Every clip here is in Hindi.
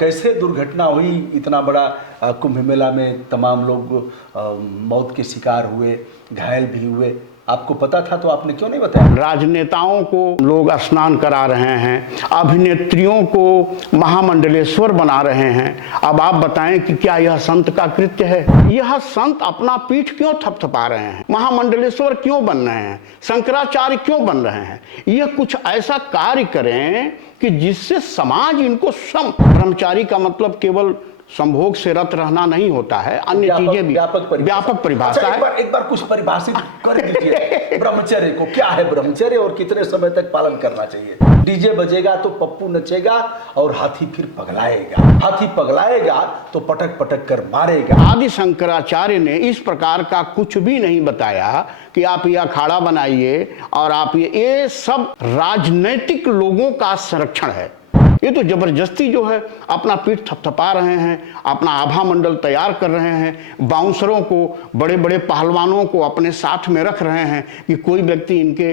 कैसे दुर्घटना हुई, इतना बड़ा कुंभ मेला में तमाम लोग मौत के शिकार हुए, घायल भी हुए, आपको पता था तो आपने क्यों नहीं बताया? राजनेताओं को लोग स्नान करा रहे हैं, अभिनेत्रियों को महामंडलेश्वर बना रहे हैं। अब आप बताएं कि क्या यह संत का कृत्य है? यह संत अपना पीठ क्यों थपथपा रहे हैं? महामंडलेश्वर क्यों बन रहे हैं? शंकराचार्य क्यों बन रहे हैं? यह कुछ ऐसा कार्य करें कि जिससे समाज इनको ब्रह्मचारी का मतलब केवल संभोग से रत रहना नहीं होता है, अन्य चीजें भी व्यापक परिभाषा है। एक बार कुछ परिभाषित कर दीजिए ब्रह्मचर्य को। क्या है ब्रह्मचर्य और कितने समय तक पालन करना चाहिए? डीजे बजेगा तो पप्पू नचेगा और हाथी फिर पगलाएगा, हाथी पगलाएगा तो पटक पटक कर मारेगा। आदि शंकराचार्य ने इस प्रकार का कुछ भी नहीं बताया कि आप यह अखाड़ा बनाइए और आप ये सब राजनैतिक लोगों का संरक्षण है। ये तो जबरदस्ती जो है अपना पीठ थपथपा रहे हैं, अपना आभा मंडल तैयार कर रहे हैं, बाउंसरों को, बड़े बड़े पहलवानों को अपने साथ में रख रहे हैं कि कोई व्यक्ति इनके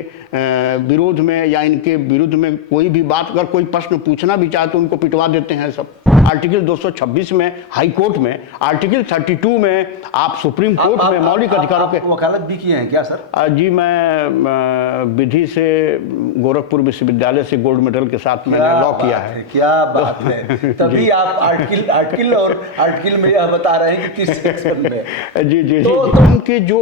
विरोध में या इनके विरुद्ध में कोई भी बात, अगर कोई प्रश्न पूछना भी चाहे तो उनको पिटवा देते हैं सब। आर्टिकल 226 में हाई कोर्ट में, आर्टिकल 32 में आप सुप्रीम कोर्ट में मौलिक अधिकारों के वकालत भी किए हैं क्या सर? जी, मैं विधि से गोरखपुर विश्वविद्यालय से गोल्ड मेडल के साथ मैंने लॉ किया है। क्या बात है, तभी आप आर्टिकल में यह बता रहे हैं कि किस सेक्शन में। जी जी, तो उनके जो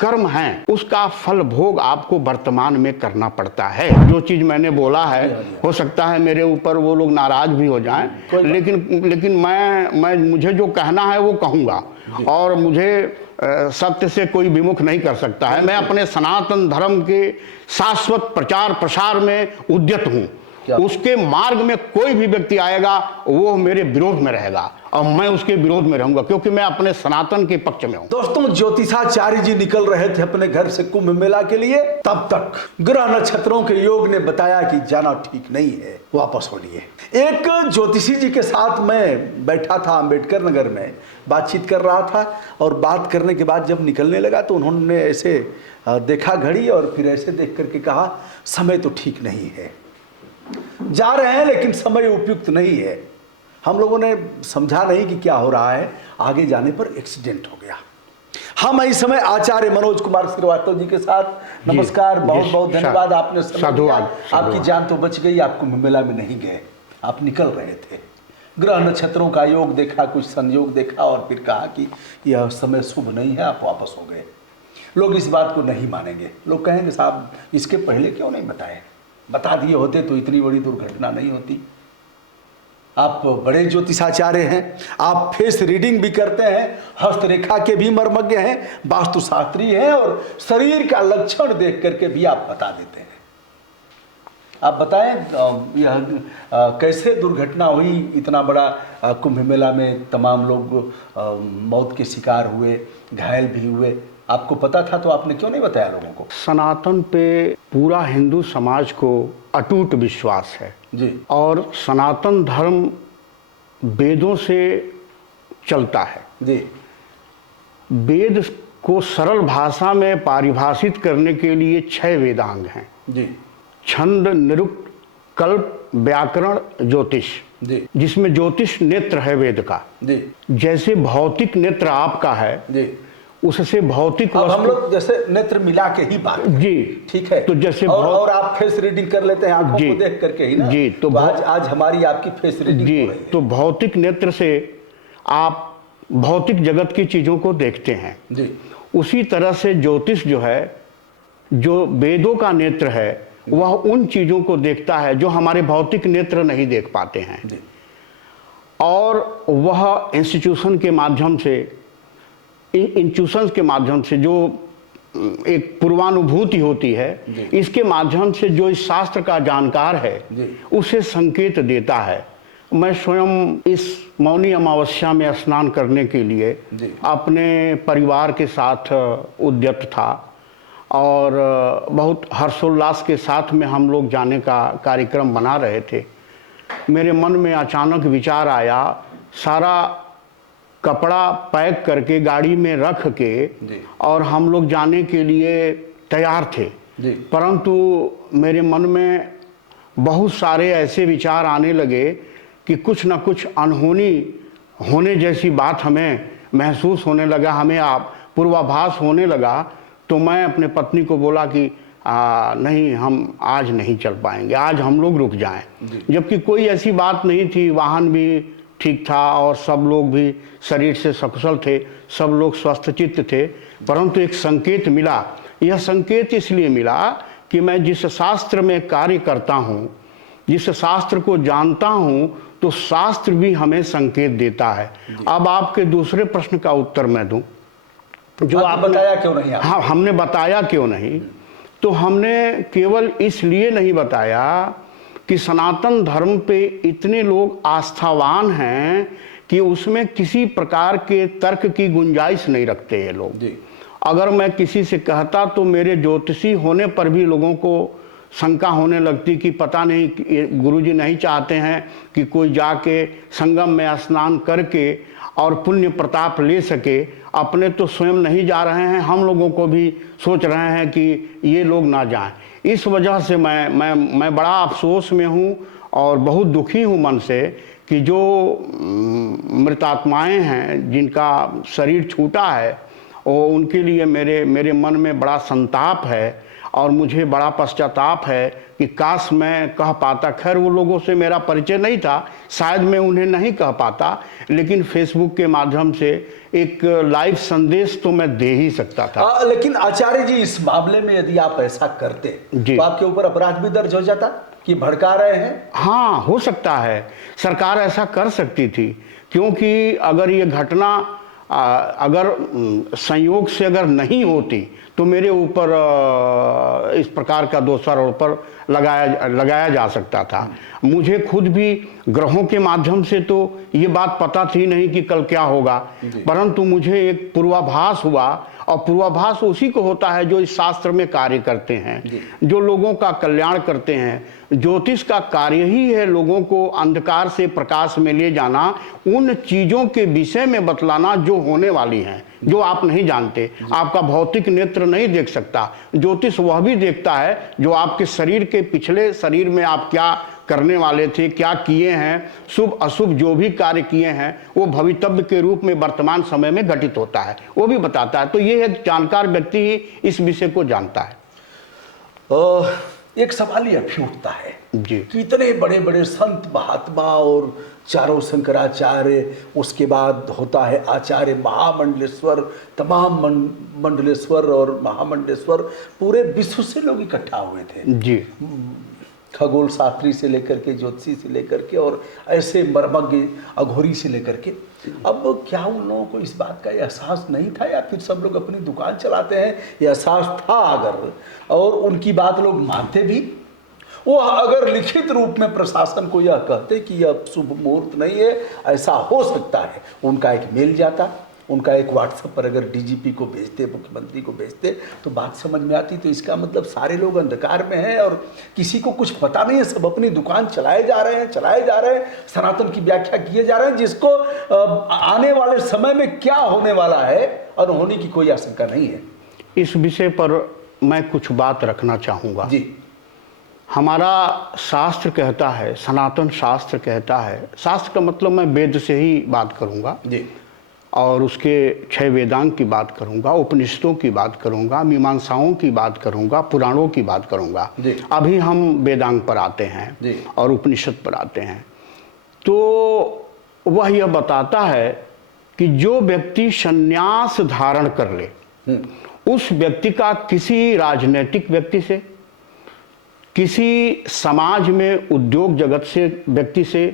कर्म हैं उसका फल भोग आपको वर्तमान में करना पड़ता है। जो चीज मैंने बोला है, हो सकता है मेरे ऊपर वो लोग नाराज भी हो जाएं, लेकिन मुझे जो कहना है वो कहूंगा और मुझे सत्य से कोई विमुख नहीं कर सकता है। मैं अपने सनातन धर्म के शाश्वत प्रचार प्रसार में उद्यत हूं। उसके मार्ग में कोई भी व्यक्ति आएगा वो मेरे विरोध में रहेगा और मैं उसके विरोध में रहूंगा, क्योंकि मैं अपने सनातन के पक्ष में हूं। दोस्तों, ज्योतिषाचार्य जी निकल रहे थे अपने घर से कुंभ मेला के लिए, तब तक ग्रह नक्षत्रों के योग ने बताया कि जाना ठीक नहीं है, वापस हो लिए। एक ज्योतिषी जी के साथ मैं बैठा था अम्बेडकर नगर में, बातचीत कर रहा था और बात करने के बाद जब निकलने लगा तो उन्होंने ऐसे देखा घड़ी और फिर ऐसे देख करके कहा, समय तो ठीक नहीं है, जा रहे हैं लेकिन समय उपयुक्त नहीं है। हम लोगों ने समझा नहीं कि क्या हो रहा है, आगे जाने पर एक्सीडेंट हो गया। हम इस समय आचार्य मनोज कुमार श्रीवास्तव जी के साथ। नमस्कार, बहुत बहुत धन्यवाद, आपने समय दिया। आपकी जान तो बच गई, आप कुंभ मेला में नहीं गए, आप निकल रहे थे। ग्रह नक्षत्रों का योग देखा, कुछ संयोग देखा और फिर कहा कि यह समय शुभ नहीं है, आप वापस हो गए। लोग इस बात को नहीं मानेंगे, लोग कहेंगे साहब इसके पहले क्यों नहीं बताए, बता दिए होते तो इतनी बड़ी दुर्घटना नहीं होती। आप बड़े ज्योतिषाचार्य हैं, आप फेस रीडिंग भी करते हैं, हस्तरेखा के भी मर्मज्ञ हैं, वास्तुशास्त्री हैं और शरीर का लक्षण देख करके भी आप बता देते हैं। आप बताएं यह कैसे दुर्घटना हुई, इतना बड़ा कुंभ मेला में तमाम लोग मौत के शिकार हुए, घायल भी हुए, आपको पता था तो आपने क्यों नहीं बताया लोगों को? सनातन पे पूरा हिंदू समाज को अटूट विश्वास है जी, और सनातन धर्म वेदों से चलता है जी। वेद को सरल भाषा में परिभाषित करने के लिए 6 वेदांग हैं जी, छंद, निरुक्त, कल्प, व्याकरण, ज्योतिष जी, जिसमें ज्योतिष नेत्र है वेद का। जी, जैसे भौतिक नेत्र आपका है जी, उससे भौतिक अब हम लोग जैसे नेत्र मिला के ही बात करें। जी, ठीक है। तो जैसे और आप फेस रीडिंग कर लेते हैं आंखों जी, को देख करके ही ना जी, तो आज हमारी आपकी फेस रीडिंग जी, हो रही है। तो भौतिक नेत्र से आप भौतिक जगत की चीजों को देखते हैं। जी, उसी तरह से ज्योतिष जो है, जो वेदों का नेत्र है, वह उन चीजों को देखता है जो हमारे भौतिक नेत्र नहीं देख पाते हैं। जी, और वह इंस्टीट्यूशन के माध्यम से, इंस्टीट्यूशंस के माध्यम से जो एक पूर्वानुभूति होती है, इसके माध्यम से जो इस शास्त्र का जानकार है उसे संकेत देता है। मैं स्वयं इस मौनी अमावस्या में स्नान करने के लिए अपने परिवार के साथ उद्यत था और बहुत हर्षोल्लास के साथ में हम लोग जाने का कार्यक्रम बना रहे थे। मेरे मन में अचानक विचार आया, सारा कपड़ा पैक करके गाड़ी में रख के और हम लोग जाने के लिए तैयार थे, परंतु मेरे मन में बहुत सारे ऐसे विचार आने लगे कि कुछ ना कुछ अनहोनी होने जैसी बात हमें महसूस होने लगा, हमें आप पूर्वाभास होने लगा, तो मैं अपने पत्नी को बोला कि नहीं, हम आज नहीं चल पाएंगे, आज हम लोग रुक जाएं। जबकि कोई ऐसी बात नहीं थी, वाहन भी ठीक था और सब लोग भी शरीर से सकुशल थे, सब लोग स्वस्थ चित्त थे। परंतु एक संकेत मिला। यह संकेत इसलिए मिला कि मैं जिस शास्त्र में कार्य करता हूँ, जिस शास्त्र को जानता हूँ, तो शास्त्र भी हमें संकेत देता है। अब आपके दूसरे प्रश्न का उत्तर मैं दूं, जो आपने बताया क्यों नहीं? हाँ, हमने बताया क्यों नहीं, तो हमने केवल इसलिए नहीं बताया कि सनातन धर्म पे इतने लोग आस्थावान हैं कि उसमें किसी प्रकार के तर्क की गुंजाइश नहीं रखते ये लोग। अगर मैं किसी से कहता तो मेरे ज्योतिषी होने पर भी लोगों को शंका होने लगती कि पता नहीं गुरुजी नहीं चाहते हैं कि कोई जाके संगम में स्नान करके और पुण्य प्रताप ले सके, अपने तो स्वयं नहीं जा रहे हैं, हम लोगों को भी सोच रहे हैं कि ये लोग ना जाएं। इस वजह से मैं बड़ा अफसोस में हूँ और बहुत दुखी हूँ मन से कि जो मृतात्माएं हैं, जिनका शरीर छूटा है, और उनके लिए मेरे मन में बड़ा संताप है और मुझे बड़ा पश्चाताप है कि काश मैं कह पाता। खैर, वो लोगों से मेरा परिचय नहीं था, शायद मैं उन्हें नहीं कह पाता, लेकिन फेसबुक के माध्यम से एक लाइव संदेश तो मैं दे ही सकता था। लेकिन आचार्य जी, इस मामले में यदि आप ऐसा करते तो आपके ऊपर अपराध भी दर्ज हो जाता कि भड़का रहे हैं? हाँ, हो सकता है, सरकार ऐसा कर सकती थी, क्योंकि अगर ये घटना अगर संयोग से अगर नहीं होती तो मेरे ऊपर इस प्रकार का दोषारोप पर लगाया जा सकता था। मुझे खुद भी ग्रहों के माध्यम से तो ये बात पता थी नहीं कि कल क्या होगा, परंतु मुझे एक पूर्वाभास हुआ, और पूर्वाभास उसी को होता है जो इस शास्त्र में कार्य करते हैं, जो लोगों का कल्याण करते हैं। ज्योतिष का कार्य ही है लोगों को अंधकार से प्रकाश में ले जाना, उन चीजों के विषय में बतलाना जो होने वाली हैं, जो आप नहीं जानते। आपका भौतिक नेत्र नहीं देख सकता, ज्योतिष वह भी देखता है जो आपके शरीर के पिछले शरीर में आप क्या करने वाले थे, क्या किए हैं, शुभ अशुभ जो भी कार्य किए हैं, वो भवितव्य के रूप में वर्तमान समय में घटित होता है, वो भी बताता है। तो ये एक जानकार व्यक्ति ही इस विषय को जानता है। एक सवाल यह भी उठता है जी कि इतने बड़े बड़े संत महात्मा और चारों शंकराचार्य, उसके बाद होता है आचार्य महामंडलेश्वर, तमाम मंडलेश्वर और महामंडलेश्वर, पूरे विश्व से लोग इकट्ठा हुए थे जी, खगोल शास्त्री से लेकर के, ज्योतिषी से लेकर के, और ऐसे मर्मज्ञ अघोरी से लेकर के। अब क्या उन लोगों को इस बात का एहसास नहीं था, या फिर सब लोग अपनी दुकान चलाते हैं? ये एहसास था अगर, और उनकी बात लोग मानते भी, वो अगर लिखित रूप में प्रशासन को यह कहते कि यह शुभ मुहूर्त नहीं है, ऐसा हो सकता है, उनका एक मेल जाता, उनका एक व्हाट्सएप पर अगर डीजीपी को भेजते, मुख्यमंत्री को भेजते, तो बात समझ में आती। तो इसका मतलब सारे लोग अंधकार में हैं और किसी को कुछ पता नहीं है, सब अपनी दुकान चलाए जा रहे हैं, सनातन की व्याख्या किए जा रहे हैं, जिसको आने वाले समय में क्या होने वाला है और होने की कोई आशंका नहीं है। इस विषय पर मैं कुछ बात रखना चाहूँगा जी। हमारा शास्त्र कहता है, सनातन शास्त्र कहता है, शास्त्र का मतलब मैं वेद से ही बात करूँगा जी, और उसके 6 वेदांग की बात करूंगा, उपनिषदों की बात करूंगा, मीमांसाओं की बात करूंगा, पुराणों की बात करूंगा। अभी हम वेदांग पर आते हैं और उपनिषद पर आते हैं। तो वह यह बताता है कि जो व्यक्ति संन्यास धारण कर ले, उस व्यक्ति का किसी राजनीतिक व्यक्ति से, किसी समाज में उद्योग जगत से व्यक्ति से,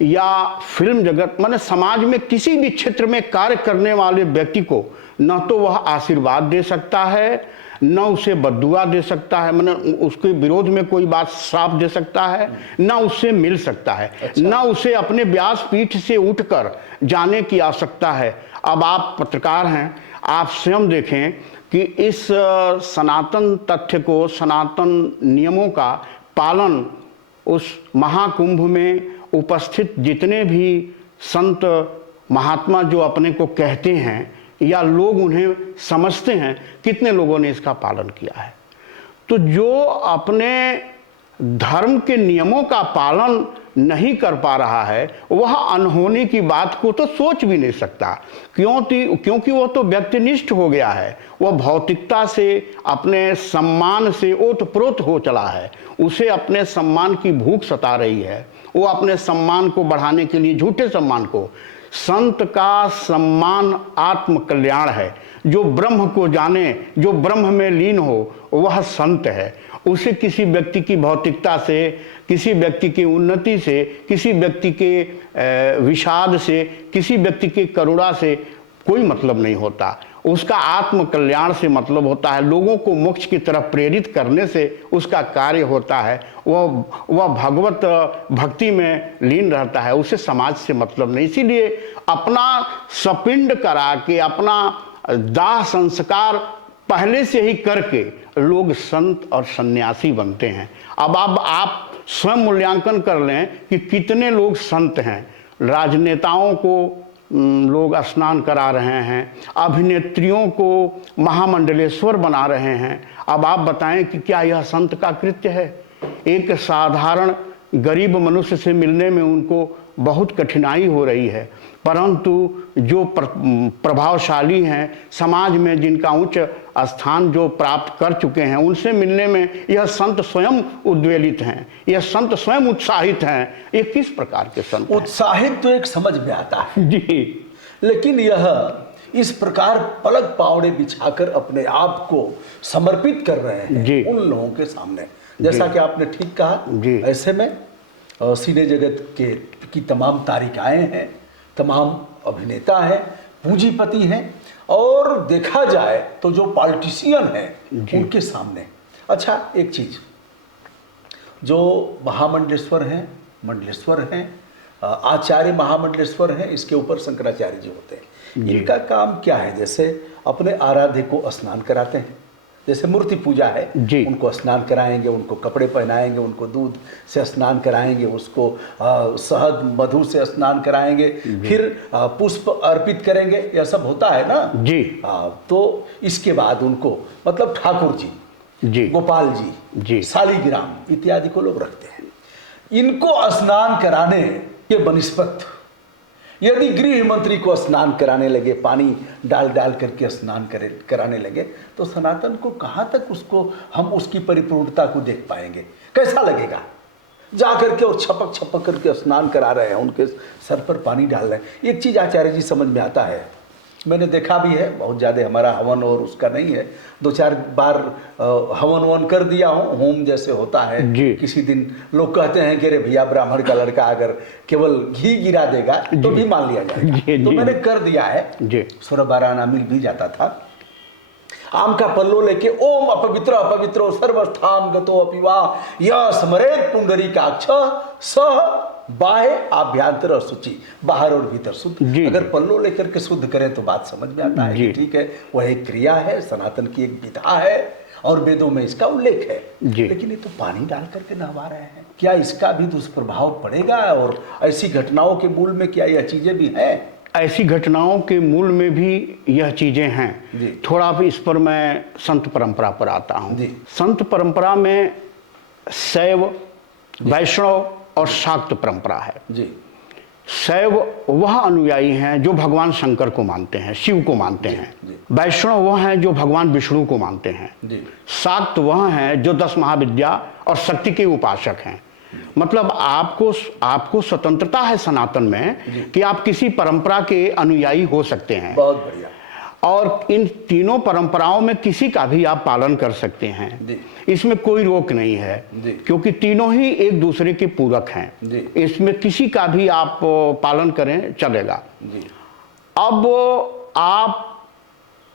या फिल्म जगत, माने समाज में किसी भी क्षेत्र में कार्य करने वाले व्यक्ति को न तो वह आशीर्वाद दे सकता है, न उसे बद्दुआ दे सकता है, माने उसके विरोध में कोई बात श्राप दे सकता है, न उससे मिल सकता है। न उसे अपने व्यासपीठ से उठकर जाने की आवश्यकता है। अब आप पत्रकार हैं, आप स्वयं देखें कि इस सनातन तथ्य को, सनातन नियमों का पालन उस महाकुंभ में उपस्थित जितने भी संत महात्मा जो अपने को कहते हैं या लोग उन्हें समझते हैं, कितने लोगों ने इसका पालन किया है? तो जो अपने धर्म के नियमों का पालन नहीं कर पा रहा है, वह अनहोनी की बात को तो सोच भी नहीं सकता, क्योंकि वह तो व्यक्तिनिष्ठ हो गया है। वह भौतिकता से, अपने सम्मान से ओतप्रोत हो चला है। उसे अपने सम्मान की भूख सता रही है। वो अपने सम्मान को बढ़ाने के लिए, झूठे सम्मान को, संत का सम्मान आत्म कल्याण है। जो ब्रह्म को जाने, जो ब्रह्म में लीन हो, वह संत है। उसे किसी व्यक्ति की भौतिकता से, किसी व्यक्ति की उन्नति से, किसी व्यक्ति के विषाद से, किसी व्यक्ति की करुणा से कोई मतलब नहीं होता। उसका आत्म कल्याण से मतलब होता है। लोगों को मोक्ष की तरफ प्रेरित करने से उसका कार्य होता है। वह भगवत भक्ति में लीन रहता है। उसे समाज से मतलब नहीं। इसीलिए अपना सपिंड करा के, अपना दाह संस्कार पहले से ही करके लोग संत और सन्यासी बनते हैं। अब आप स्वयं मूल्यांकन कर लें कि कितने लोग संत हैं। राजनेताओं को लोग स्नान करा रहे हैं, अभिनेत्रियों को महामंडलेश्वर बना रहे हैं। अब आप बताएं कि क्या यह संत का कृत्य है? एक साधारण गरीब मनुष्य से मिलने में उनको बहुत कठिनाई हो रही है, परंतु जो प्रभावशाली हैं, समाज में जिनका उच्च स्थान जो प्राप्त कर चुके हैं, उनसे मिलने में यह संत स्वयं उद्वेलित हैं, यह संत स्वयं उत्साहित हैं। ये किस प्रकार के संत? उत्साहित तो एक समझ में आता है जी, लेकिन यह इस प्रकार पलक पावड़े बिछाकर अपने आप को समर्पित कर रहे हैं उन लोगों के सामने, जैसा कि आपने ठीक कहा। ऐसे में सिने जगत की तमाम तारिकाएं हैं, तमाम अभिनेता हैं, पूंजीपति हैं, और देखा जाए तो जो पॉलिटिशियन हैं उनके सामने। अच्छा, एक चीज, जो महामंडलेश्वर हैं, मंडलेश्वर हैं, आचार्य महामंडलेश्वर हैं, इसके ऊपर शंकराचार्य जी होते हैं। इनका काम क्या है? जैसे अपने आराध्य को स्नान कराते हैं, जैसे मूर्ति पूजा है, उनको स्नान कराएंगे, उनको कपड़े पहनाएंगे, उनको दूध से स्नान कराएंगे, उसको शहद मधु से स्नान कराएंगे, फिर पुष्प अर्पित करेंगे। यह सब होता है ना जी। तो इसके बाद उनको, मतलब ठाकुर जी, गोपाल जी, शालिग्राम इत्यादि को लोग रखते हैं। इनको स्नान कराने के बनिस्पत यदि गृह मंत्री को स्नान कराने लगे, पानी डाल डाल करके स्नान कराने लगे, तो सनातन को कहाँ तक हम उसकी परिपूर्णता को देख पाएंगे? कैसा लगेगा? जा करके और छपक छपक करके स्नान करा रहे हैं, उनके सर पर पानी डाल रहे हैं। एक चीज़ आचार्य जी समझ में आता है, मैंने देखा भी है, बहुत ज़्यादा हमारा हवन और उसका नहीं है, 2-4 बार हवन वन कर दिया हूँ, होम जैसे होता है। किसी दिन लोग कहते हैं कि अरे भैया, ब्राह्मण का लड़का अगर केवल घी गिरा देगा तो भी मान लिया जाएगा। तो मैंने कर दिया है, 16-12 आना मिल भी जाता था। आम का पल्लो लेके ओम अपवित्र अपवित्रो सर्वस्थान गतो अपिवा यह स्मरेत पुंडरीकाक्ष सह बाह्य आभ्यंतर शुचि, बाहर और भीतर शुद्ध। अगर पल्लो लेकर के शुद्ध करें तो बात समझ में आता है कि ठीक है, वह एक क्रिया है, सनातन की एक विधा है और वेदों में इसका उल्लेख है। लेकिन ये तो पानी डाल करके नहवा रहे हैं, क्या इसका भी दुष्प्रभाव पड़ेगा? और ऐसी घटनाओं के मूल में क्या यह चीजें भी हैं? ऐसी घटनाओं के मूल में भी यह चीजें हैं। थोड़ा भी इस पर मैं संत परंपरा पर आता हूँ। संत परंपरा में शैव, वैष्णव और शाक्त परंपरा है। शैव वह अनुयायी हैं जो भगवान शंकर को मानते हैं, शिव को मानते हैं। वैष्णव वह हैं जो भगवान विष्णु को मानते हैं। शाक्त वह हैं जो 10 महाविद्या और शक्ति के उपासक हैं। मतलब आपको स्वतंत्रता है सनातन में कि आप किसी परंपरा के अनुयायी हो सकते हैं। बहुत बढ़िया। और इन तीनों परंपराओं में किसी का भी आप पालन कर सकते हैं, इसमें कोई रोक नहीं है, क्योंकि तीनों ही एक दूसरे के पूरक हैं। इसमें किसी का भी आप पालन करें चलेगा। अब आप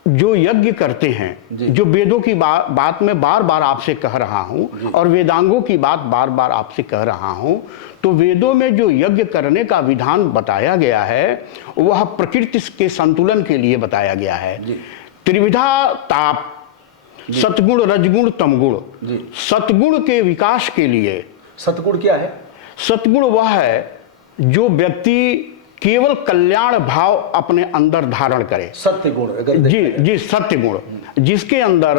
जो यज्ञ करते हैं, जो वेदों की बात मैं बार बार आपसे कह रहा हूं और वेदांगों की बात बार बार आपसे कह रहा हूं, तो वेदों में जो यज्ञ करने का विधान बताया गया है वह प्रकृति के संतुलन के लिए बताया गया है। त्रिविधा ताप, सतगुण, रजगुण, तमगुण। सतगुण के विकास के लिए, सतगुण क्या है? सतगुण वह है जो व्यक्ति केवल कल्याण भाव अपने अंदर धारण करे। सत्य गुण, अगर जी, सत्य गुण, जिसके अंदर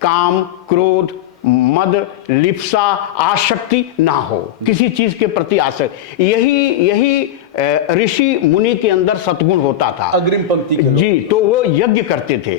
काम, क्रोध, मद लिप्सा आसक्ति ना हो, किसी चीज के प्रति आसक्ति। यही ऋषि मुनि के अंदर सद्गुण होता था। अग्रिम पंक्ति के लोग। जी, तो वो यज्ञ करते थे।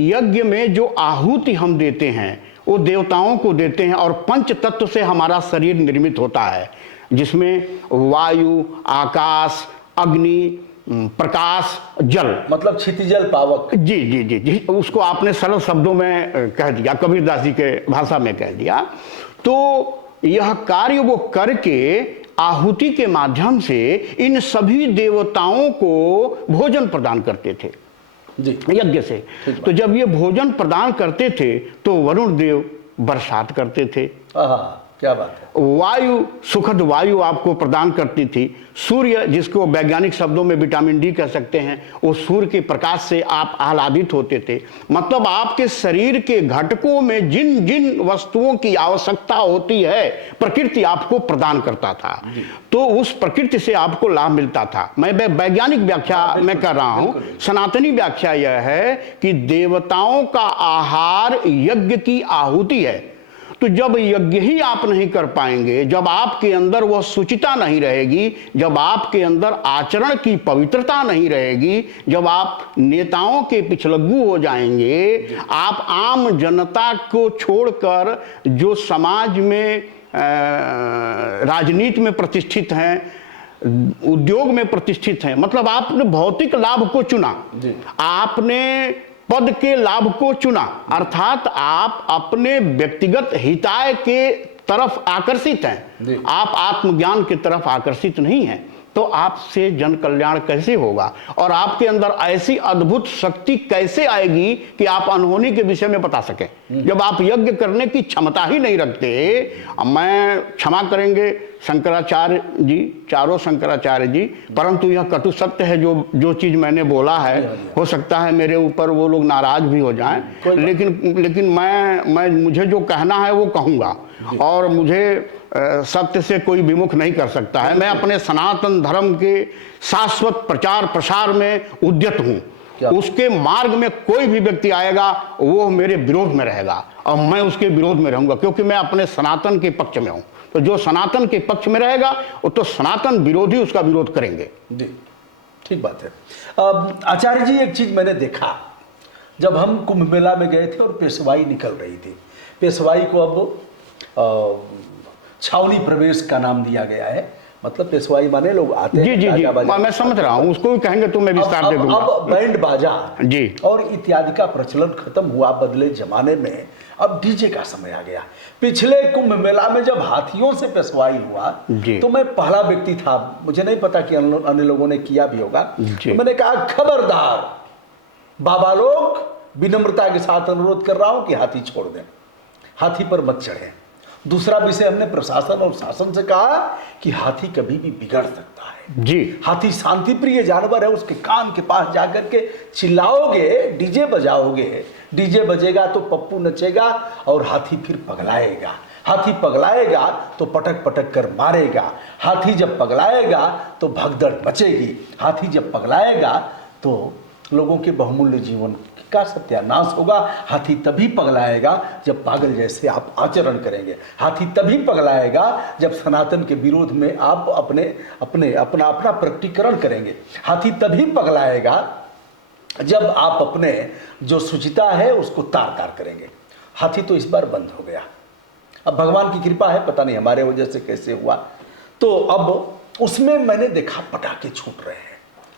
यज्ञ में जो आहुति हम देते हैं वो देवताओं को देते हैं, और पंच तत्व से हमारा शरीर निर्मित होता है, जिसमें वायु, आकाश, अग्नि, प्रकाश, जल, मतलब क्षितिजल पावक। जी जी जी जी, उसको आपने सरल शब्दों में कह दिया, कबीरदास जी के भाषा में कह दिया। तो यह कार्य वो करके आहुति के माध्यम से इन सभी देवताओं को भोजन प्रदान करते थे जी, यज्ञ से। तो जब ये भोजन प्रदान करते थे तो वरुण देव बरसात करते थे। क्या बात है। वायु, सुखद वायु आपको प्रदान करती थी। सूर्य, जिसको वैज्ञानिक शब्दों में विटामिन डी कह सकते हैं, वो सूर्य के प्रकाश से आप आह्लादित होते थे। मतलब आपके शरीर के घटकों में जिन जिन वस्तुओं की आवश्यकता होती है प्रकृति आपको प्रदान करता था, तो उस प्रकृति से आपको लाभ मिलता था। मैं वैज्ञानिक व्याख्या मैं कर रहा हूं। सनातनी व्याख्या यह है कि देवताओं का आहार यज्ञ की आहुति है। तो जब यज्ञ ही आप नहीं कर पाएंगे, जब आपके अंदर वह शुचिता नहीं रहेगी, जब आपके अंदर आचरण की पवित्रता नहीं रहेगी, जब आप नेताओं के पिछलग्गू हो जाएंगे, आप आम जनता को छोड़कर जो समाज में राजनीति में प्रतिष्ठित हैं, उद्योग में प्रतिष्ठित हैं, मतलब आपने भौतिक लाभ को चुना, आपने पद के लाभ को चुना, अर्थात आप अपने व्यक्तिगत हिताय के तरफ आकर्षित हैं, आप आत्मज्ञान की तरफ आकर्षित नहीं हैं, तो आपसे जन कल्याण कैसे होगा? और आपके अंदर ऐसी अद्भुत शक्ति कैसे आएगी कि आप अनहोनी के विषय में बता सकें, जब आप यज्ञ करने की क्षमता ही नहीं रखते। मैं क्षमा करेंगे शंकराचार्य जी, चारों शंकराचार्य जी, परंतु यह कटु सत्य है। जो चीज मैंने बोला है, हो सकता है मेरे ऊपर वो लोग नाराज भी हो जाएं, लेकिन मैं मुझे जो कहना है वो कहूंगा, और मुझे सत्य से कोई विमुख नहीं कर सकता है। मैं अपने सनातन धर्म के शाश्वत प्रचार प्रसार में उद्यत हूं। उसके मार्ग में कोई भी व्यक्ति आएगा वो मेरे विरोध में रहेगा, और मैं उसके विरोध में रहूंगा, क्योंकि मैं अपने सनातन के पक्ष में हूं। तो जो सनातन के पक्ष में रहेगा वो तो सनातन विरोधी उसका विरोध करेंगे। जी, ठीक बात है। आचार्य जी, एक चीज मैंने देखा, जब हम कुंभ मेला में गए थे और पेशवाई निकल रही थी, पेशवाई को अब छावनी प्रवेश का नाम दिया गया है, मतलब पेशवाई माने लोग आते हैं। जी, मैं समझ रहा हूँ, उसको भी कहेंगे तो मैं विस्तार दे दूंगा। अब बैंड बाजा जी और इत्यादि का प्रचलन खत्म हुआ बदले जमाने में, अब डीजे का समय आ गया। पिछले कुंभ मेला में जब हाथियों से पेशवाई हुआ तो मैं पहला व्यक्ति था, मुझे नहीं पता कि अन्य लोगों ने किया भी होगा, तो मैंने कहा खबरदार बाबा लोग, विनम्रता के साथ अनुरोध कर रहा हूं कि हाथी छोड़ दें, हाथी पर मत चढ़े। दूसरा विषय, हमने प्रशासन और शासन से कहा कि हाथी कभी भी बिगड़ सकता है जी। हाथी शांति प्रिय जानवर है, उसके कान के पास जाकर के चिल्लाओगे, डीजे बजाओगे, डीजे बजेगा तो पप्पू नचेगा और हाथी फिर पगलाएगा। हाथी पगलाएगा तो पटक पटक कर मारेगा। हाथी जब पगलाएगा तो भगदड़ मचेगी। हाथी जब पगलाएगा तो लोगों के बहुमूल्य जीवन का सत्यानाश होगा। हाथी तभी पगलाएगा जब पागल जैसे आप आचरण करेंगे। हाथी तभी पगलाएगा जब सनातन के विरोध में आप अपना प्रकटीकरण करेंगे। हाथी तभी पगलाएगा जब आप अपने जो शुचिता है उसको तार तार करेंगे। हाथी तो इस बार बंद हो गया। अब भगवान की कृपा है, पता नहीं हमारे वजह से कैसे हुआ। तो अब उसमें मैंने देखा पटाखे छूट रहे हैं।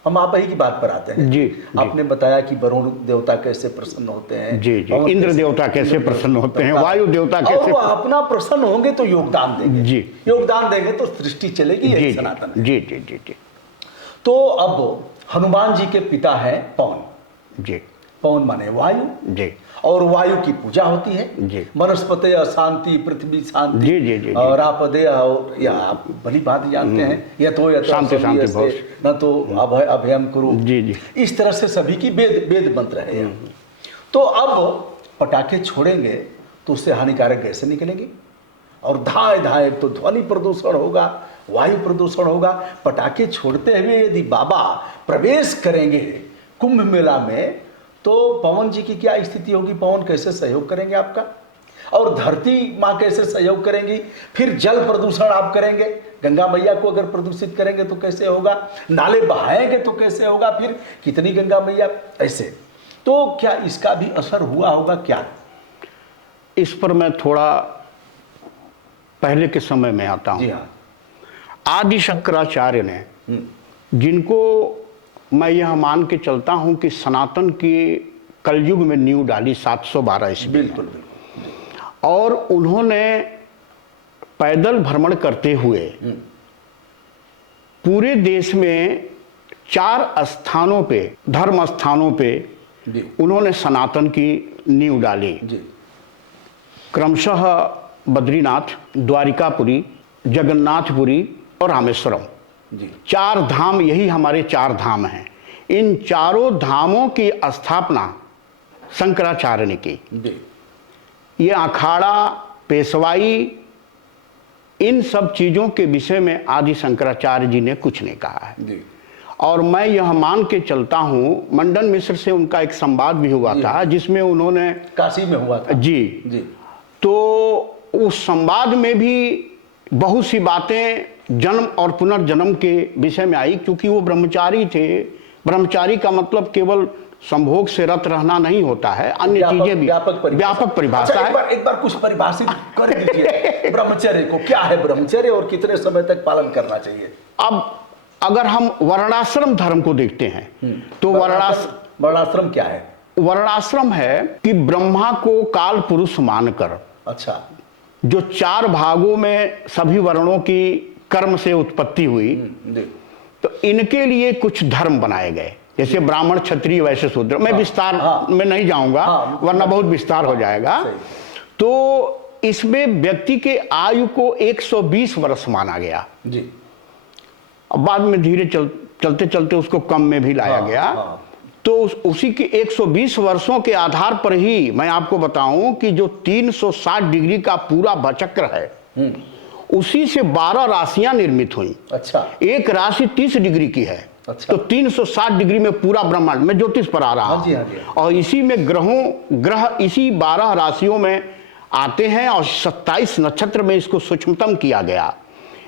हम आप ही की बात पर आते हैं। जी, आपने बताया कि वरुण देवता कैसे प्रसन्न होते हैं, जी जी, इंद्र देवता कैसे प्रसन्न होते हैं, वायु देवता कैसे, और वो अपना प्रसन्न होंगे तो योगदान देंगे। जी, योगदान देंगे तो सृष्टि चलेगी, यही सनातन है। जी जी जी जी। तो अब हनुमान जी के पिता हैं पवन जी, पवन माने वायु जी, और वायु की पूजा होती है जी। वनस्पति शांति, पृथ्वी शांति, जी जी जी, और आपदे, और या आप भली बात जानते हैं, या तो शांति शांति बहुत, न तो अभयम करो। जी जी, इस तरह से सभी की वेद मंत्र है। तो अब पटाखे छोड़ेंगे तो उससे हानिकारक गैसें निकलेंगी, और धाए धाए तो ध्वनि प्रदूषण होगा, वायु प्रदूषण होगा। पटाखे छोड़ते हुए यदि बाबा प्रवेश करेंगे कुंभ मेला में तो पवन जी की क्या स्थिति होगी? पवन कैसे सहयोग करेंगे आपका? और धरती माँ कैसे सहयोग करेंगी, फिर जल प्रदूषण आप करेंगे, गंगा मैया को अगर प्रदूषित करेंगे तो कैसे होगा, नाले बहाएंगे तो कैसे होगा, फिर कितनी गंगा मैया, ऐसे तो क्या इसका भी असर हुआ होगा क्या? इस पर मैं थोड़ा पहले के समय में आता हूँ। जी हाँ। आदि शंकराचार्य ने, जिनको मैं यह मान के चलता हूं कि सनातन की कलयुग में नींव डाली 712 ईस्वी, बिल्कुल बिल्कुल, और उन्होंने पैदल भ्रमण करते हुए पूरे देश में 4 स्थानों पे, धर्म स्थानों पे उन्होंने सनातन की नींव डाली। जी। क्रमशः बद्रीनाथ, द्वारिकापुरी, जगन्नाथपुरी और रामेश्वरम, जी। 4 धाम, यही हमारे 4 धाम हैं। इन चारों धामों की स्थापना शंकराचार्य ने की। जी। ये अखाड़ा, पेशवाई, इन सब चीजों के विषय में आदि शंकराचार्य जी ने कुछ नहीं कहा है। जी। और मैं यह मान के चलता हूं, मंडन मिश्र से उनका एक संवाद भी हुआ था जिसमें उन्होंने, काशी में हुआ था। जी जी। तो उस संवाद में भी बहुत सी बातें जन्म और पुनर्जन्म के विषय में आई, क्योंकि वो ब्रह्मचारी थे। ब्रह्मचारी का मतलब केवल संभोग से रत रहना नहीं होता है, अन्य चीजें भी, व्यापक परिभाषा अच्छा, है। एक बार कुछ परिभाषित कर दीजिए ब्रह्मचर्य को, क्या है ब्रह्मचर्य और कितने समय तक पालन करना चाहिए? अब अगर हम वर्णाश्रम धर्म को देखते हैं तो वर्णाश्रम क्या है? वर्णाश्रम है कि ब्रह्मा को काल पुरुष मानकर, अच्छा, जो 4 भागों में सभी वर्णों की कर्म से उत्पत्ति हुई, तो इनके लिए कुछ धर्म बनाए गए, जैसे ब्राह्मण, क्षत्रिय, वैश्य, शूद्र। मैं विस्तार में नहीं जाऊंगा, वरना बहुत विस्तार हो जाएगा। तो इसमें व्यक्ति के आयु को 120 वर्ष माना गया जी। अब बाद में धीरे चलते चलते उसको कम में भी लाया गया। तो उसी के 120 वर्षों के आधार पर ही मैं आपको बताऊं कि जो 360 डिग्री का पूरा भचक्र है, उसी से 12 राशियां निर्मित हुई। अच्छा। एक राशि 30 डिग्री की है। अच्छा। तो 360 डिग्री में पूरा ब्रह्मांड, मैं ज्योतिष पर आ रहा हूं, और इसी में ग्रह इसी 12 राशियों में आते हैं, और 27 नक्षत्र में इसको सूक्ष्मतम किया गया।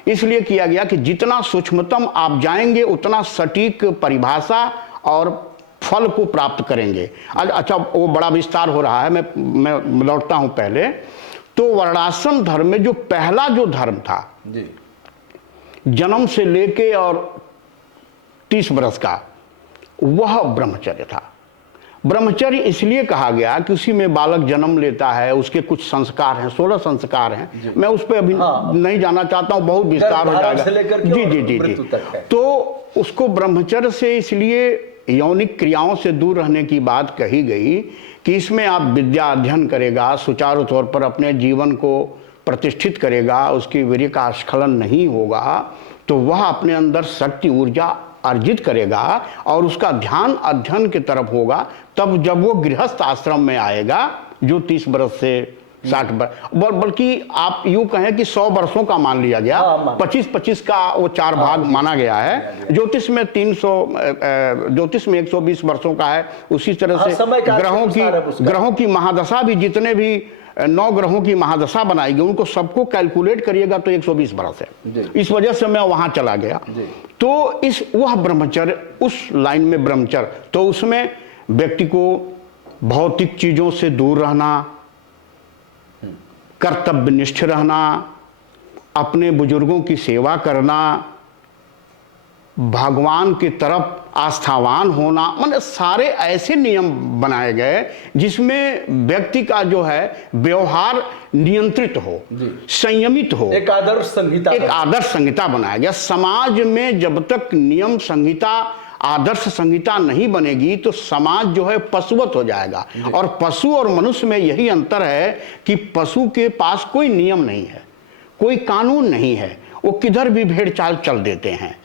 इसलिए किया गया कि जितना सूक्ष्मतम आप जाएंगे उतना सटीक परिभाषा और फल को प्राप्त करेंगे। अच्छा, वो बड़ा विस्तार हो रहा है, मैं लौटता हूं पहले। तो वर्णाश्रम धर्म में जो पहला जो धर्म था जी, जन्म से लेके और 30 वर्ष का, वह ब्रह्मचर्य था। ब्रह्मचर्य इसलिए कहा गया कि उसी में बालक जन्म लेता है, उसके कुछ संस्कार हैं, 16 संस्कार हैं। मैं उस पर अभी नहीं जाना चाहता हूं, बहुत विस्तार हो जाएगा। जी जी जी जी। तो उसको ब्रह्मचर्य से इसलिए यौनिक क्रियाओं से दूर रहने की बात कही गई कि इसमें आप विद्या अध्ययन करेगा, सुचारू तौर पर अपने जीवन को प्रतिष्ठित करेगा, उसकी वीर्य का स्खलन नहीं होगा, तो वह अपने अंदर शक्ति, ऊर्जा अर्जित करेगा और उसका ध्यान अध्ययन की तरफ होगा। तब जब वो गृहस्थ आश्रम में आएगा, जो 30 वर्ष से 60 वर्ष, बल्कि आप यूं कहें कि 100 वर्षों का मान लिया गया, 25-25 का वो 4 भाग माना गया है। ज्योतिष में 120 वर्षों का है। उसी तरह से ग्रहों की महादशा भी, जितने भी 9 ग्रहों की महादशा बनाई गई, उनको सबको कैलकुलेट करिएगा तो 120 वर्ष है। इस वजह से मैं वहां चला गया। तो वह ब्रह्मचर्य, उस लाइन में ब्रह्मचर्य, तो उसमें व्यक्ति को भौतिक चीजों से दूर रहना, कर्तव्यनिष्ठ रहना, अपने बुजुर्गों की सेवा करना, भगवान की तरफ आस्थावान होना, मतलब सारे ऐसे नियम बनाए गए जिसमें व्यक्ति का जो है व्यवहार नियंत्रित हो, संयमित हो। एक आदर्श संहिता बनाया गया। समाज में जब तक नियम संहिता, आदर्श संहिता नहीं बनेगी तो समाज जो है पशुवत हो जाएगा। और पशु और मनुष्य में यही अंतर है कि पशु के पास कोई नियम नहीं है, कोई कानून नहीं है, वो किधर भी भेड़ चाल चल देते हैं।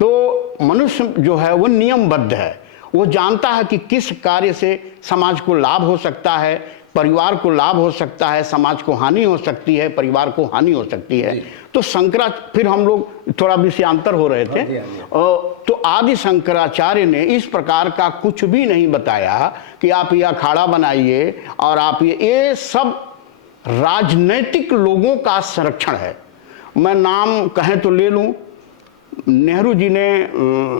तो मनुष्य जो है वो नियमबद्ध है, वो जानता है कि किस कार्य से समाज को लाभ हो सकता है, परिवार को लाभ हो सकता है, समाज को हानि हो सकती है, परिवार को हानि हो सकती है। तो फिर हम लोग थोड़ा विषयांतर हो रहे थे। तो आदि शंकराचार्य ने इस प्रकार का कुछ भी नहीं बताया कि आप ये अखाड़ा बनाइए और आप ये सब राजनैतिक लोगों का संरक्षण है। मैं नाम कहें तो ले लूं, नेहरू जी ने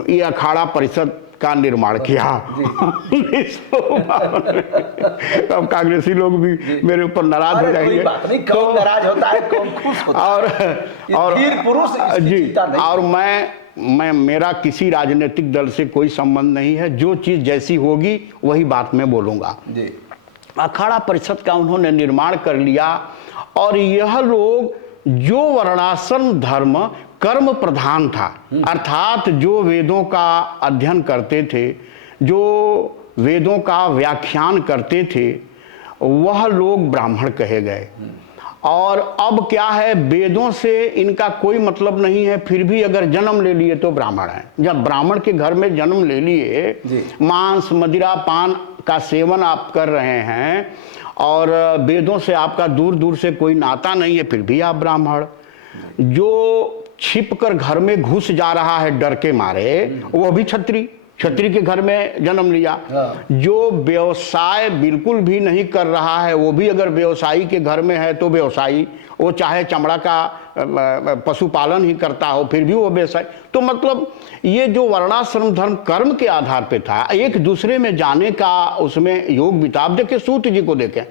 ये अखाड़ा परिषद का निर्माण किया। अब कांग्रेसी लोग भी मेरे ऊपर नाराज हो जाएंगे। बात नहीं, कौन नाराज होता है, कौन खुश होता है। और वीर पुरुष जी, और मैं मेरा किसी राजनीतिक दल से कोई संबंध नहीं है। जो चीज जैसी होगी वही बात मैं बोलूंगा जी। अखाड़ा परिषद का उन्होंने निर्माण कर लिया और यह लोग जो वर्णाश्रम धर्म कर्म प्रधान था, अर्थात जो वेदों का अध्ययन करते थे, जो वेदों का व्याख्यान करते थे, वह लोग ब्राह्मण कहे गए। और अब क्या है, वेदों से इनका कोई मतलब नहीं है, फिर भी अगर जन्म ले लिए तो ब्राह्मण है। जब ब्राह्मण के घर में जन्म ले लिए, मांस मदिरा पान का सेवन आप कर रहे हैं और वेदों से आपका दूर दूर से कोई नाता नहीं है, फिर भी आप ब्राह्मण। जो छिप कर घर में घुस जा रहा है डर के मारे, वो भी क्षत्रिय के घर में जन्म लिया। जो व्यवसाय बिल्कुल भी नहीं कर रहा है, वो भी अगर व्यवसायी के घर में है तो व्यवसायी, वो चाहे चमड़ा का पशुपालन ही करता हो फिर भी वो व्यवसाय। तो मतलब ये जो वर्णाश्रम धर्म कर्म के आधार पे था, एक दूसरे में जाने का उसमें योग बिताब। देखे सूत जी को देखें,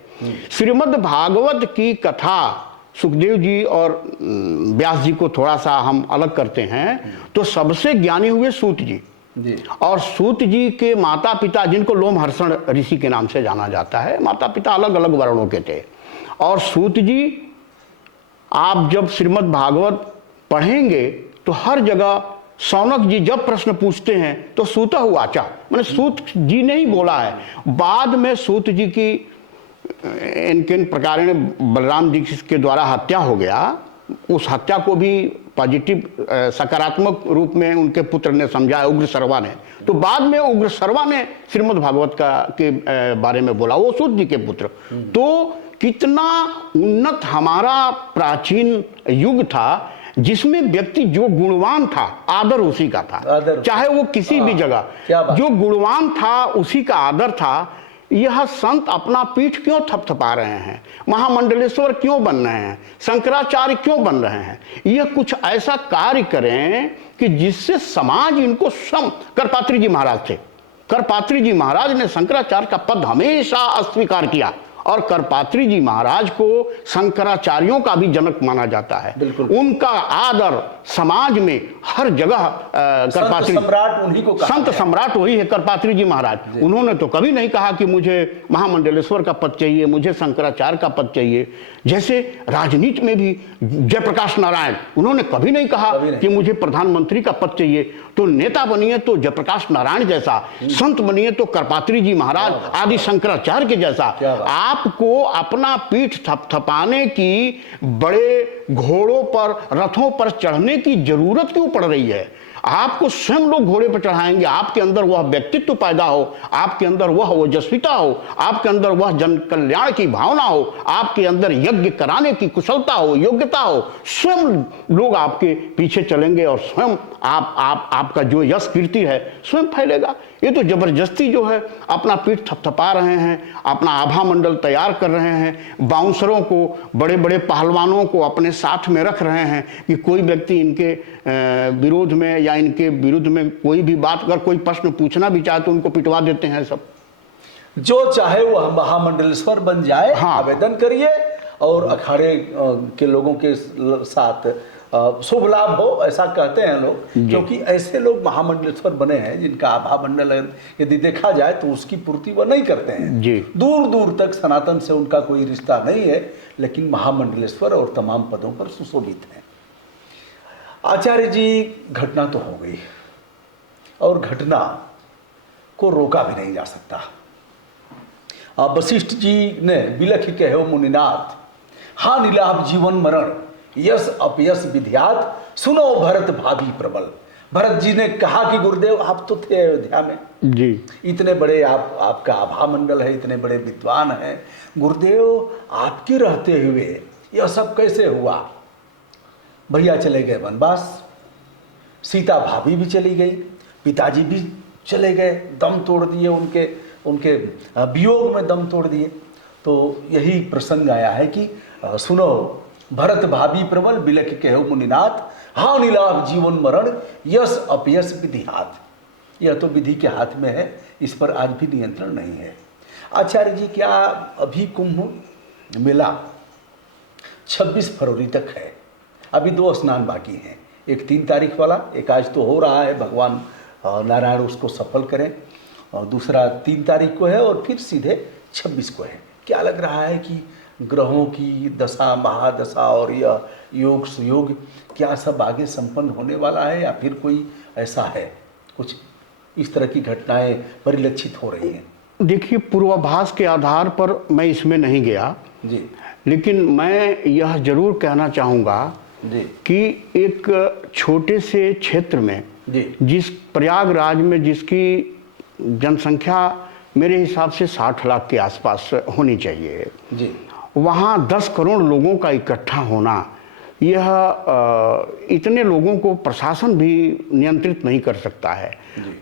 श्रीमद् भागवत की कथा सुखदेव जी और व्यास जी को थोड़ा सा हम अलग करते हैं तो सबसे ज्ञानी हुए सूत जी। और सूत जी के माता पिता, जिनको लोमहर्षण ऋषि के नाम से जाना जाता है, माता पिता अलग अलग वर्णों के थे। और सूत जी, आप जब श्रीमद् भागवत पढ़ेंगे तो हर जगह सौनक जी जब प्रश्न पूछते हैं तो सूत वाचा, मैंने सूत जी ने ही बोला है। बाद में सूत जी की इनके प्रकार बलराम जी के द्वारा हत्या हो गया, उस हत्या को भी पॉजिटिव सकारात्मक रूप में उनके पुत्र ने समझा, उग्र सर्वा ने। तो बाद में उग्र सर्वा ने श्रीमद् भागवत का के बारे में बोला, वो सूत जी के पुत्र। तो कितना उन्नत हमारा प्राचीन युग था, जिसमें व्यक्ति जो गुणवान था आदर उसी का था, चाहे वो किसी भी जगह जो गुणवान था उसी का आदर था। यह संत अपना पीठ क्यों थपथपा रहे हैं, महामंडलेश्वर क्यों बन रहे हैं, शंकराचार्य क्यों बन रहे हैं? यह कुछ ऐसा कार्य करें कि जिससे समाज इनको करपात्री जी महाराज थे। करपात्री जी महाराज ने शंकराचार्य का पद हमेशा अस्वीकार किया और करपात्री जी महाराज को शंकराचार्यों का भी जनक माना जाता है। उनका आदर समाज में हर जगह करपात्री सम्राट उन्हीं को, संत सम्राट वही है करपात्री जी महाराज। उन्होंने तो कभी नहीं कहा कि मुझे महामंडलेश्वर का पद चाहिए, मुझे शंकराचार्य का पद चाहिए। जैसे राजनीति में भी जयप्रकाश नारायण, उन्होंने कभी नहीं कहा कि मुझे प्रधानमंत्री का पद चाहिए। तो नेता बनिए तो जयप्रकाश नारायण जैसा, संत बनिए तो करपात्री जी महाराज आदि शंकराचार्य के जैसा। आपको अपना पीठ थपथपाने की, बड़े घोड़ों पर रथों पर चढ़ने की जरूरत क्यों पड़ रही है? आपको स्वयं लोग घोड़े पर चढ़ाएंगे। आपके अंदर वह व्यक्तित्व पैदा हो, आपके अंदर वह ओजस्विता हो, आपके अंदर वह जन कल्याण की भावना हो, आपके अंदर यज्ञ कराने की कुशलता हो, योग्यता हो, स्वयं लोग आपके पीछे चलेंगे और स्वयं आपका जो यश कीर्ति है स्वयं फैलेगा। ये तो जबरदस्ती जो है अपना पीठ थपथपा रहे हैं, अपना आभा मंडल तैयार कर रहे हैं, बाउंसरों को, बड़े बड़े पहलवानों को अपने साथ में रख रहे हैं कि कोई व्यक्ति इनके विरोध में या इनके विरुद्ध में कोई भी बात, अगर कोई प्रश्न पूछना भी चाहे तो उनको पिटवा देते हैं। सब जो चाहे वो महामंडलेश्वर बन जाए, आवेदन करिए और अखाड़े के लोगों के साथ शुभ लाभ हो, ऐसा कहते हैं लोग। क्योंकि ऐसे लोग महामंडलेश्वर बने हैं जिनका आभा मंडल यदि देखा जाए तो उसकी पूर्ति वो नहीं करते हैं जी। दूर दूर तक सनातन से उनका कोई रिश्ता नहीं है, लेकिन महामंडलेश्वर और तमाम पदों पर सुशोभित हैं। आचार्य जी, घटना तो हो गई और घटना को रोका भी नहीं जा सकता। वशिष्ठ जी ने बिलख कहो मुनिनाथ, हानि लाभ जीवन मरण, यश अपयश विधियात, सुनो भरत भाभी प्रबल। भरत जी ने कहा कि गुरुदेव आप तो थे अयोध्या में जी, इतने बड़े आपका आभा मंडल है, इतने बड़े विद्वान हैं, गुरुदेव आपके रहते हुए यह सब कैसे हुआ? भैया चले गए वनवास, सीता भाभी भी चली गई, पिताजी भी चले गए, दम तोड़ दिए, उनके वियोग में दम तोड़ दिए। तो यही प्रसंग आया है कि सुनो भरत भाभी प्रबल बिलख कहो मुनिनाथ, हानि लाभ जीवन मरण यश अपयश विधि हाथ। यह तो विधि के हाथ में है, इस पर आज भी नियंत्रण नहीं है। आचार्य जी, क्या अभी कुंभ मेला 26 फरवरी तक है, अभी 2 स्नान बाकी हैं, एक 3 तारीख वाला, एक आज तो हो रहा है, भगवान नारायण उसको सफल करें, और दूसरा 3 तारीख को है और फिर सीधे 26 को है। क्या लग रहा है कि ग्रहों की दशा महादशा और यह योग सुयोग क्या सब आगे संपन्न होने वाला है, या फिर कोई ऐसा है कुछ इस तरह की घटनाएं परिलक्षित हो रही हैं? देखिए, पूर्वाभास के आधार पर मैं इसमें नहीं गया जी, लेकिन मैं यह जरूर कहना चाहूँगा जी, कि एक छोटे से क्षेत्र में जी, जिस प्रयागराज में जिसकी जनसंख्या मेरे हिसाब से 60 लाख के आसपास होनी चाहिए, जी, वहाँ 10 करोड़ लोगों का इकट्ठा होना, यह इतने लोगों को प्रशासन भी नियंत्रित नहीं कर सकता है।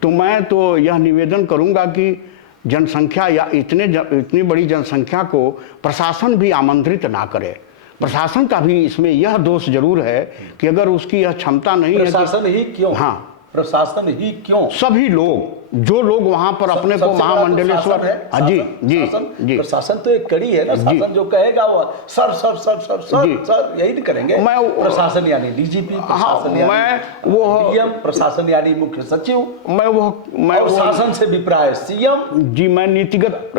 तो मैं तो यह निवेदन करूँगा कि जनसंख्या या इतनी बड़ी जनसंख्या को प्रशासन भी आमंत्रित ना करे। प्रशासन का भी इसमें यह दोष जरूर है कि अगर उसकी यह क्षमता नहीं है। प्रशासन ही क्यों? हाँ, प्रशासन ही क्यों? सभी लोग, जो लोग वहां पर अपने को महामंडलेश्वर, जी जी जी, प्रशासन तो एक कड़ी है ना, शासन जो कहेगा वो sir sir sir sir sir sir यही नहीं करेंगे। प्रशासन यानी डीजीपी, प्रशासन यानी वो डीएम, प्रशासन यानी मुख्य सचिव, मैं शासन से विप्राय सीएम। जी, मैं नीतिगत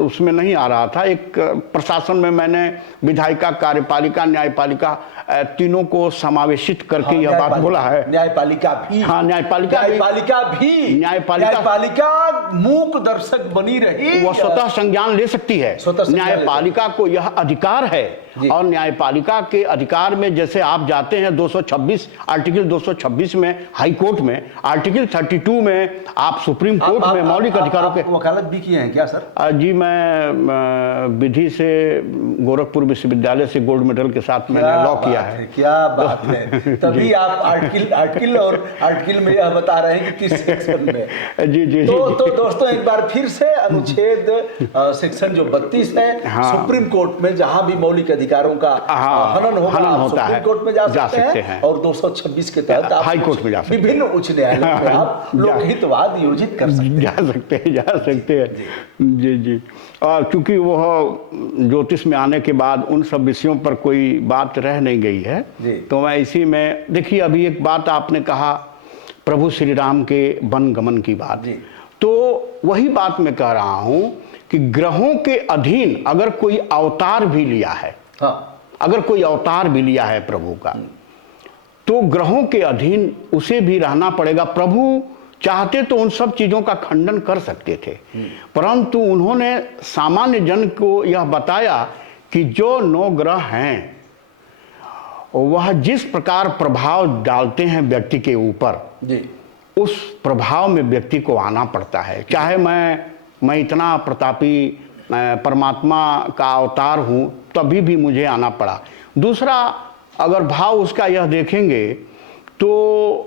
उसमें नहीं आ रहा था। एक प्रशासन में मैंने विधायिका, कार्यपालिका, न्यायपालिका तीनों को समावेशित करके यह बात बोला है। न्यायपालिका भी, हाँ, न्यायपालिका भी, न्यायपालिका मूक दर्शक बनी रही, वह स्वतः संज्ञान ले सकती है। न्यायपालिका को यह अधिकार है, और न्यायपालिका के अधिकार में जैसे आप जाते हैं 226 आर्टिकल 226 में हाई कोर्ट में, आर्टिकल 32 में आप सुप्रीम कोर्ट में मौलिक अधिकारों के वकालत भी किए हैं क्या सर? जी, मैं विधि से गोरखपुर विश्वविद्यालय से गोल्ड मेडल के साथ मैंने लॉ किया है। क्या बात है, तभी आप आर्टिकल और आर्टिकल में यह बता रहे हैं कि किस सेक्शन में। जी जी, तो दोस्तों एक बार फिर से अनुच्छेद सेक्शन जो 32 है, सुप्रीम कोर्ट में जहां भी मौलिक अधिकारों का हनन होगा, सुप्रीम कोर्ट में जा सकते हैं, और 226 के तहत आप हाई कोर्ट में जा सकते हैं, विभिन्न उच्च न्यायालय में आप लोकहितवाद योजित कर सकते हैं, जा सकते हैं। जी जी, क्योंकि वह ज्योतिष में आने के बाद उन सब विषयों पर कोई बात रह नहीं गई है, तो मैं इसी में, देखिए अभी एक बात आपने कहा प्रभु श्री राम के वन गमन की बात, तो वही बात मैं कह रहा हूं कि ग्रहों के अधीन अगर कोई अवतार भी लिया है, अगर कोई अवतार भी लिया है प्रभु का, तो ग्रहों के अधीन उसे भी रहना पड़ेगा। प्रभु चाहते तो उन सब चीजों का खंडन कर सकते थे, परंतु उन्होंने सामान्य जन को यह बताया कि जो 9 ग्रह हैं वह जिस प्रकार प्रभाव डालते हैं व्यक्ति के ऊपर, उस प्रभाव में व्यक्ति को आना पड़ता है। चाहे मैं इतना प्रतापी परमात्मा का अवतार हूं, तभी भी मुझे आना पड़ा। दूसरा, अगर भाव उसका यह देखेंगे तो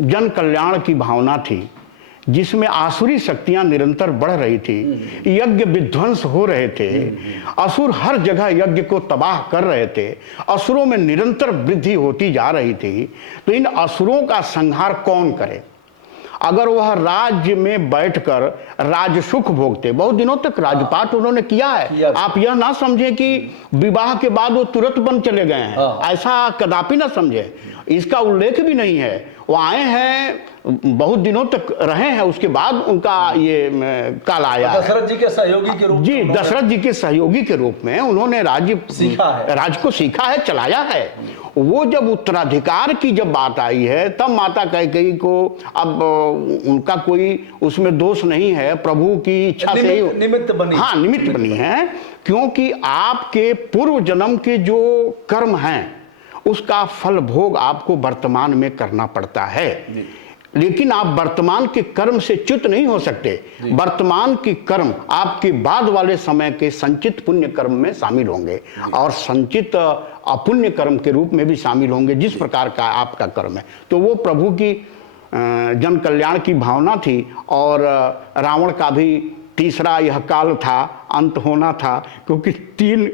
जन कल्याण की भावना थी, जिसमें आसुरी शक्तियां निरंतर बढ़ रही थी, यज्ञ विध्वंस हो रहे थे, असुर हर जगह यज्ञ को तबाह कर रहे थे, असुरों में निरंतर वृद्धि होती जा रही थी। तो इन असुरों का संहार कौन करे? अगर वह राज्य में बैठकर राज सुख भोगते, बहुत दिनों तक राजपाट उन्होंने किया है। आप यह ना समझें कि विवाह के बाद वो तुरंत बन चले गए हैं, ऐसा कदापि ना समझे, इसका उल्लेख भी नहीं है। वो आए हैं, बहुत दिनों तक रहे हैं, उसके बाद उनका ये काल आया। दशरथ जी के सहयोगी के रूप में, जी, दशरथ जी के सहयोगी के रूप में उन्होंने राज्य को सीखा है, चलाया है। वो जब उत्तराधिकार की जब बात आई है, तब माता कैकेयी को, अब उनका कोई उसमें दोष नहीं है, प्रभु की इच्छा से ही निमित्त बनी, हाँ निमित्त बनी है, क्योंकि आपके पूर्व जन्म के जो कर्म हैं उसका फल भोग आपको वर्तमान में करना पड़ता है। लेकिन आप वर्तमान के कर्म से च्युत नहीं हो सकते। वर्तमान के कर्म आपके बाद वाले समय के संचित पुण्य कर्म में शामिल होंगे, और संचित अपुण्य कर्म के रूप में भी शामिल होंगे, जिस प्रकार का आपका कर्म है। तो वो प्रभु की जन कल्याण की भावना थी। और रावण का भी तीसरा यह काल था, अंत होना था, क्योंकि 3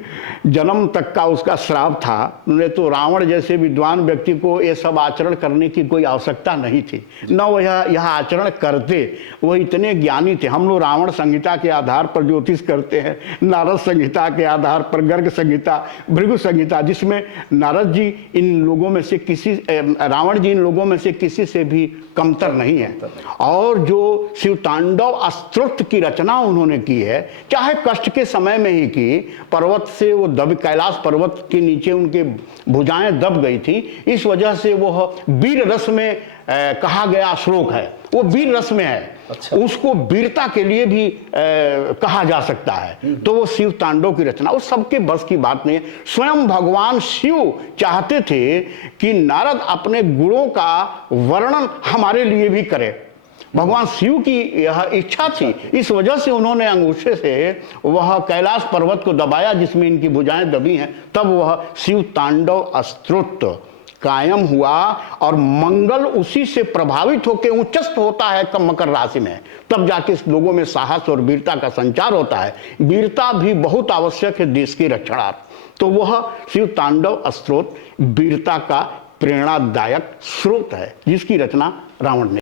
जन्म तक का उसका श्राप था। नहीं तो रावण जैसे विद्वान व्यक्ति को ये सब आचरण करने की कोई आवश्यकता नहीं थी, न वह यह आचरण करते। वह इतने ज्ञानी थे। हम लोग रावण संहिता के आधार पर ज्योतिष करते हैं, नारद संहिता के आधार पर गर्ग संहिता, भृगु संहिता, जिसमें नारद जी इन लोगों में से किसी, रावण जी इन लोगों में से किसी से भी कमतर नहीं है। और जो शिव तांडव स्तोत्र की रचना उन्होंने की है, चाहे कष्ट के समय में ही की, पर्वत से वो दब, कैलाश पर्वत के नीचे उनके भुजाएं दब गई थी, इस वजह से वह वीर रस में कहा गया श्लोक है, वो वीर रस में है। अच्छा। उसको वीरता के लिए भी कहा जा सकता है। तो वो शिव तांडव की रचना, वो सबके बस की बात नहीं है। स्वयं भगवान शिव चाहते थे कि नारद अपने गुणों का वर्णन हमारे लिए भी करे। भगवान शिव की यह इच्छा थी, इस वजह से उन्होंने अंगूठे से वह कैलाश पर्वत को दबाया जिसमें इनकी भुजाएं दबी हैं, तब वह शिव तांडव स्तोत्र कायम हुआ। और मंगल उसी से प्रभावित होकर उच्चस्त होता है मकर राशि में, तब जाके इस लोगों में साहस और वीरता का संचार होता है। वीरता भी बहुत आवश्यक है देश की रक्षणार्थ। तो वह शिव तांडव स्तोत्र वीरता का प्रेरणादायक स्रोत है, जिसकी रचना रावण ने